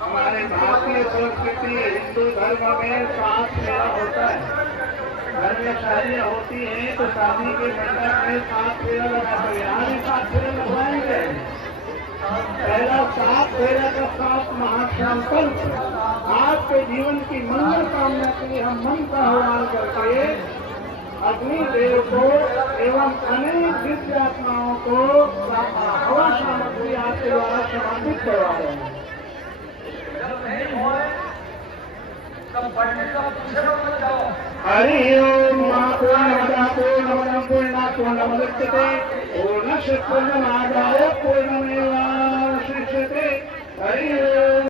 हमारे भारतीय संस्कृति हिंदू धर्म में 7 फेरा होता है। घर में शादियाँ होती हैं तो शादी के मंडप में 7 फेरा लगाते हैं। यहाँ भी 7 फेरा लगवाएंगे। पहला 7 फेरा का 7 महासंकल्प आपके जीवन की मंगल कामना के लिए हम मन का आह्वान करके अग्निदेव को एवं अनेक दिव्य आत्माओं को हवा सामग्री आपके द्वारा समर्पित करवा रहे हैं। हरि ओम पूर्णमदः पूर्णमिदं पूर्णात् पूर्णमुदच्यते पूर्णस्य पूर्णमादाय पूर्णमेवावशिष्यते।